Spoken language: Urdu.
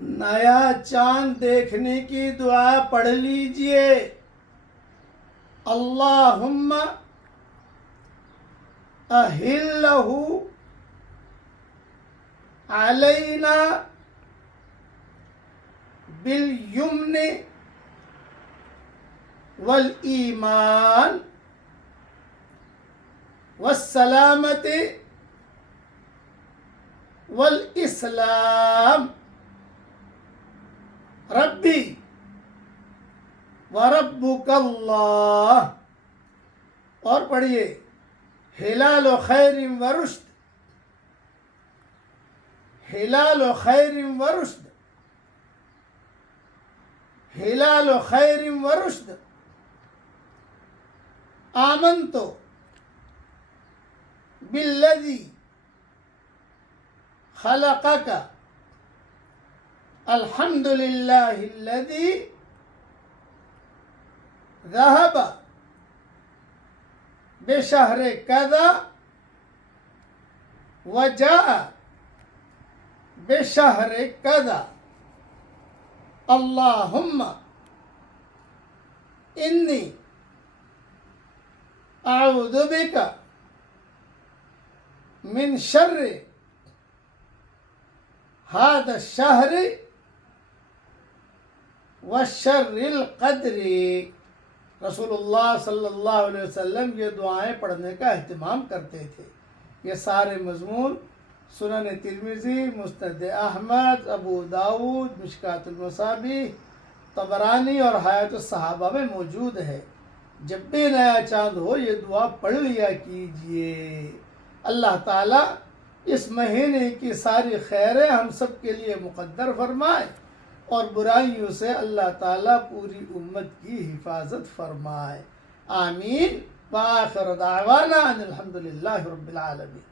نیا چاند دیکھنے کی دعا پڑھ لیجئے. اللہم اہلہ علینا بالیمن والایمان والسلامت والاسلام ربی وربک اللہ. اور پڑھیے ہلال خیر و رشد، ہلال خیر و رشد، ہلال خیر و رشد. آمنت بالذی خلقک الحمد للہ الذی ذهب بشہر کذا وجاء بشہر کذا. اللہم انی اعوذ بک من شر هذا الشہر وشر القدر. رسول اللہ صلی اللہ علیہ وسلم یہ دعائیں پڑھنے کا اہتمام کرتے تھے. یہ سارے مضمون سنن ترمذی، مسند احمد، ابو داؤد، مشکات المصابیح، طبرانی اور حیات الصحابہ میں موجود ہے. جب بھی نیا چاند ہو یہ دعا پڑھ لیا کیجئے. اللہ تعالیٰ اس مہینے کی ساری خیریں ہم سب کے لیے مقدر فرمائے اور برائیوں سے اللہ تعالیٰ پوری امت کی حفاظت فرمائے. آمین. وآخر دعوانا ان الحمد للہ رب العالمین.